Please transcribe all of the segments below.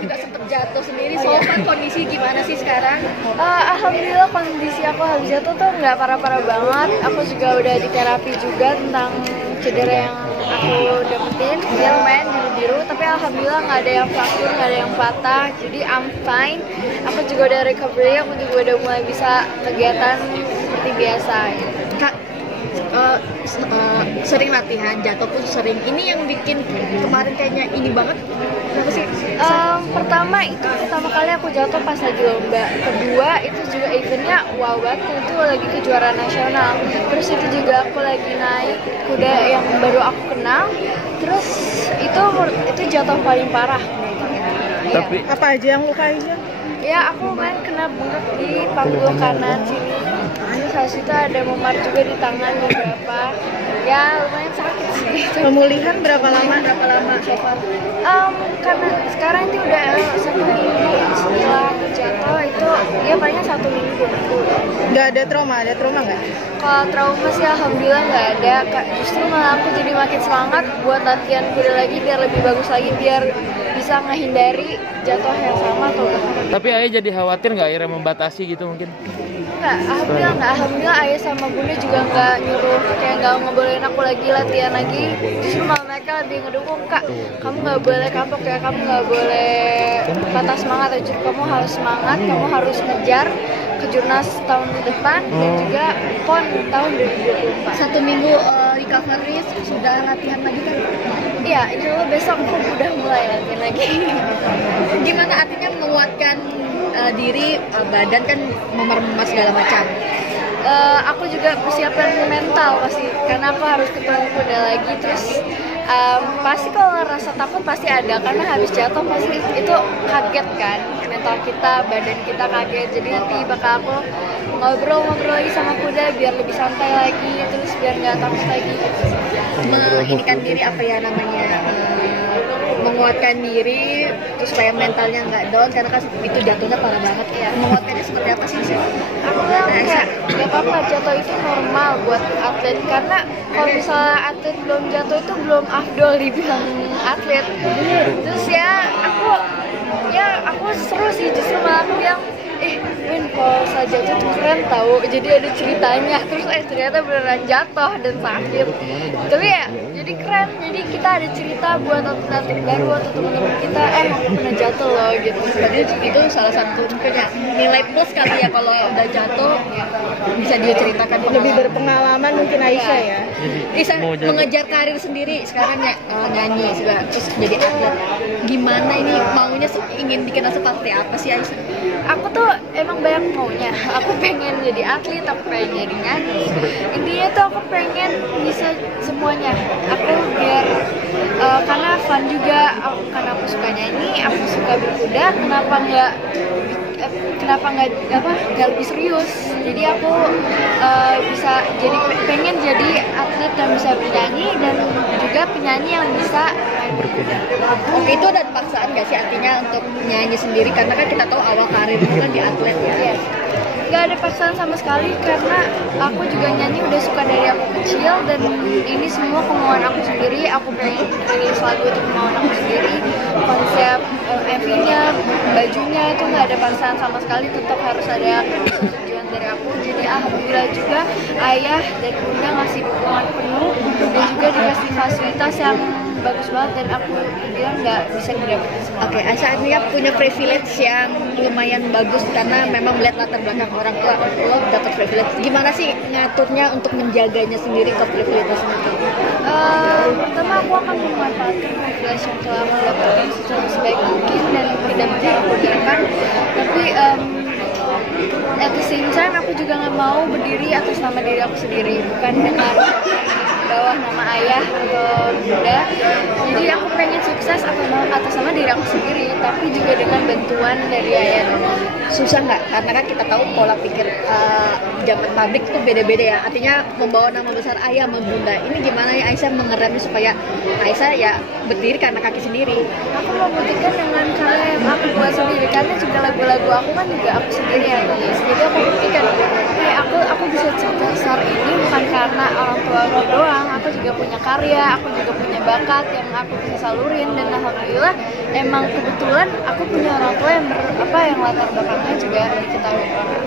juga sempet jatuh sendiri. Soalnya kondisi gimana sih sekarang? Alhamdulillah kondisi aku habis jatuh tuh nggak parah-parah banget. Aku juga udah di terapi juga tentang cedera yang aku dapetin. Ya lumayan biru-biru, tapi alhamdulillah nggak ada yang fraktur, nggak ada yang patah. Jadi I'm fine. Aku juga udah recovery, aku juga udah mulai bisa kegiatan seperti biasa. Kak, sering latihan, jatuh pun sering. Ini yang bikin kemarin kayaknya ini banget. Kenapa sih? Pertama kali aku jatuh pas lagi lomba. Kedua itu juga eventnya wow banget, itu lagi kejuaraan nasional. Terus itu juga aku lagi naik kuda yang baru aku kenal. Terus itu jatuh paling parah. Tapi Apa aja yang lukainya? Ya aku main kena bengkak di panggul kanan sini. Terus habis itu ada memar juga di tangan beberapa. Ya lumayan sakit sih. Pemulihan berapa lama? Karena sekarang itu udah 1 minggu setelah aku jatuh, itu ya paling 1 minggu. Nggak ada trauma nggak? Kalau trauma sih alhamdulillah nggak ada. Justru malah aku jadi makin semangat buat latihan kuda lagi biar lebih bagus lagi, biar bisa menghindari jatuh yang sama atau bahkan. tapi Ayah jadi khawatir nggak akhirnya membatasi gitu mungkin? Alhamdulillah ayah sama bunda juga nggak nyuruh, kayak nggak ngebolehin aku lagi latihan lagi. Justru malah mereka lebih ngedukung, Kak, kamu nggak boleh kapok ya, kamu nggak boleh patah semangat, justru kamu harus semangat, kamu harus ngejar kejurnas tahun depan dan juga PON tahun 2024. 1 minggu recovery, sudah latihan lagi kan? Iya, insya Allah besok aku udah mulai latihan lagi. Gimana artinya menguatkan diri, badan kan memar-memar segala macam. Aku juga persiapan mental pasti, karena aku harus ketemu kuda lagi. Terus pasti kalau rasa takut pasti ada, karena habis jatuh pasti itu kaget kan, mental kita, badan kita kaget. Jadi nanti bakal aku ngobrol lagi sama kuda biar lebih santai lagi, terus biar nggak takut lagi. Menginikan diri, apa ya namanya, menguatkan diri terus supaya mentalnya nggak down, karena kan itu jatuhnya parah banget ya. Menguatkannya seperti apa sih? Aku bilang kayak gak apa-apa, jatuh itu normal buat atlet, karena kalau misalnya atlet belum jatuh itu belum afdol dibilang atlet. Terus ya aku seru sih, justru malah aku bilang Win, kalau saya jatuh tuh keren tahu, jadi ada ceritanya. Terus ternyata beneran jatuh dan sakit, tapi ya jadi keren, jadi kita ada cerita buat atlet baru atau teman-teman kita, aku pernah jatuh loh gitu. Jadi itu salah satu mungkin nilai plus kali ya, kalau udah jatuh bisa dia ceritakan. Lebih berpengalaman mungkin Aisyah ya. Bisa mengejar karir sendiri sekarang ya, nyanyi juga, terus jadi atlet. Gimana ini maunya ingin dikenal seperti apa sih Aisyah? Aku tuh emang banyak maunya. Aku pengen jadi atlet, aku pengen jadi nyanyi. Intinya tuh aku pengen bisa semuanya. Aku biar karena fun juga, karena aku suka nyanyi, aku suka berkuda. Kenapa nggak lebih serius? Jadi aku bisa jadi, pengen jadi atlet yang bisa bernyanyi dan juga penyanyi yang bisa Berkuda. Oke, itu ada paksaan nggak sih artinya untuk nyanyi sendiri, karena kan kita tahu awal karir itu kan di atlet ya? Yes. Gak ada paksaan sama sekali, karena aku juga nyanyi udah suka dari aku kecil, dan ini semua kemauan aku sendiri. Aku pengen rilis lagu itu kemauan aku sendiri. Konsep MV-nya, bajunya itu gak ada paksaan sama sekali, tetap harus ada tujuan dari aku. Jadi alhamdulillah juga ayah dan bunda ngasih dukungan penuh, dan juga dikasih fasilitas yang bagus banget, dan aku bilang nggak bisa didapetin semua. Oke, Aisyah ini punya privilege yang lumayan bagus, karena memang melihat latar belakang orang tua lo dapat privilege. Gimana sih ngaturnya untuk menjaganya sendiri ke privilege itu? Pertama aku akan memanfaatkan privilege yang telah aku dapatkan secara sebaik mungkin dan tidak menyalahgunakan. Tapi at the same time aku juga nggak mau berdiri atas nama diri aku sendiri, bukan dengan bawah nama ayah atau bunda. Jadi aku pengen sukses atas nama diri aku sendiri, tapi juga dengan bantuan dari ayah dan bunda. Susah nggak? Karena kan kita tahu pola pikir zaman pabrik tuh beda-beda ya. Artinya membawa nama besar ayah sama bunda. Ini gimana ya Aisyah mengeremnya supaya Aisyah ya berdiri karena kaki sendiri? Aku mau buktikan dengan cara yang aku buat sendiri, karena juga lagu-lagu aku kan juga aku sendiri yang nulis. Jadi aku pikir aku bisa sebesar ini bukan karena orang tua aku doang, aku juga punya karya, aku juga punya bakat yang aku bisa salurin, dan alhamdulillah emang kebetulan aku punya orang tua yang yang latar belakangnya juga diketahui orang.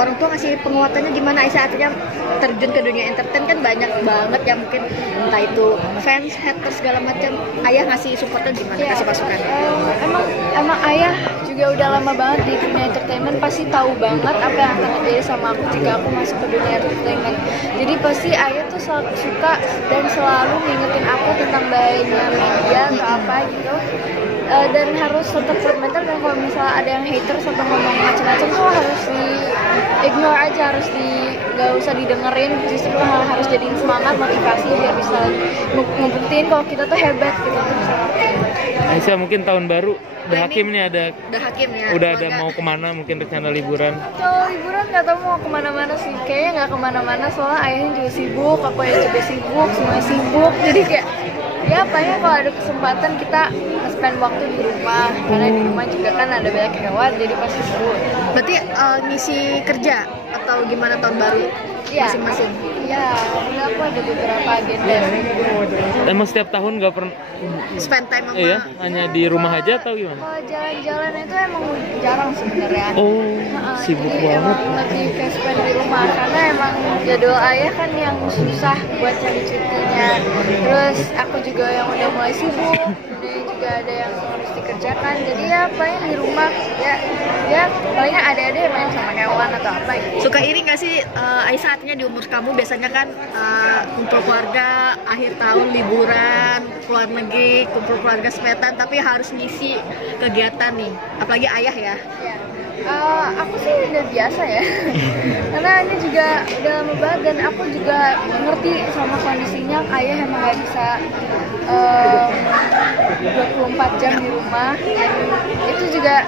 Orang tua ngasih penguatannya gimana Aisyah? Artinya terjun ke dunia entertain kan banyak banget yang mungkin entah itu fans, haters segala macam. Ayah ngasih supportnya gimana? Ya, Kasih pasukan? emang ayah juga udah lama banget di dunia entertainment, pasti tahu banget apa yang akan terjadi sama aku jika aku masuk ke dunia entertainment. Jadi pasti ayah tuh selalu suka dan selalu ngingetin aku tentang bahayanya media atau apa gitu. Dan harus tetap komentar, dan kalau misalnya ada yang haters atau ngomong macam-macam tuh harus di ignore aja, gak usah didengerin, justru harus jadiin semangat, motivasi biar bisa ngebuktiin kalau kita tuh hebat gitu. Aisyah, mungkin tahun baru udah Hakim nih Udah Hakim ya. udah ada keluarga. mau kemana, mungkin rencana liburan? Kalau liburan nggak tahu mau kemana-mana sih, kayaknya nggak kemana-mana soalnya ayahnya juga sibuk, aku juga sibuk, semuanya sibuk, jadi kayak ya paling kalau ada kesempatan kita spend waktu di rumah, karena di rumah juga kan ada banyak hewan, jadi pasti seru. Berarti ngisi kerja atau gimana tahun baru Iya. masing-masing? Ya, udah aku ada beberapa agenda. Emang setiap tahun nggak pernah? Spend time sama Iya, hanya di rumah aja atau gimana? Kalau jalan-jalan itu emang jarang sebenarnya. Oh, sibuk Jadi banget. emang lebih ke spend di rumah, karena emang jadwal ayah kan yang susah buat cari cutinya. Terus aku juga yang udah mulai sibuk, dan juga ada yang harus dikerjakan. Jadi ya paling di rumah ya palingnya ada-ada yang main sama hewan atau apa gitu. Suka iri nggak sih Aisyah, artinya di umur kamu biasanya kan kumpul keluarga, akhir tahun liburan, keluar negeri, kumpul keluarga sepetan, tapi harus ngisi kegiatan nih, apalagi ayah ya. Ya. Aku sih udah biasa ya, karena ini juga udah lama banget, dan aku juga ngerti sama kondisinya ayah emang gak bisa 24 jam di rumah, dan itu juga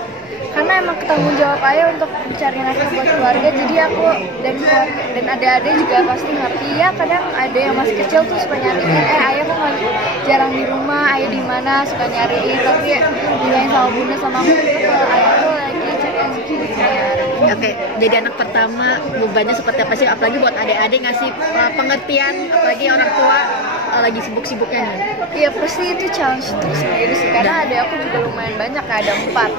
karena emang ketanggung jawab ayah untuk mencari nafkah buat keluarga. Jadi aku dan adik-adik juga pasti ngerti ya, kadang ada yang masih kecil tuh suka nyariin, ayah kok jarang di rumah, ayah di mana, suka nyariin, tapi ya dilain sama bunda sama aku kalau ayah tuh lagi cari rezeki. Oke, jadi anak pertama bebannya seperti apa sih? Apalagi buat adik-adik ngasih pengertian, apalagi orang tua lagi sibuk-sibuknya nih. Iya pasti itu challenge tersendiri sih, karena adik aku juga lumayan banyak, ada 4.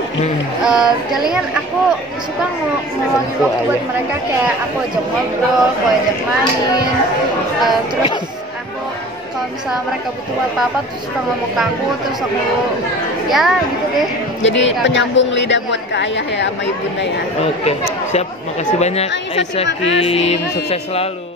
Jadinya aku suka ngeluangin waktu buat mereka, kayak aku ajak ngobrol, aku ajak main, terus aku kalau misalnya mereka butuh apa-apa tuh suka ngomong ke aku, terus aku ya gitu deh. Jadi penyambung lidah buat ke ayah ya sama ibunda ya. Oke, siap. Makasih banyak Aisyah, Aisyah terima kasih. Kim. Sukses selalu.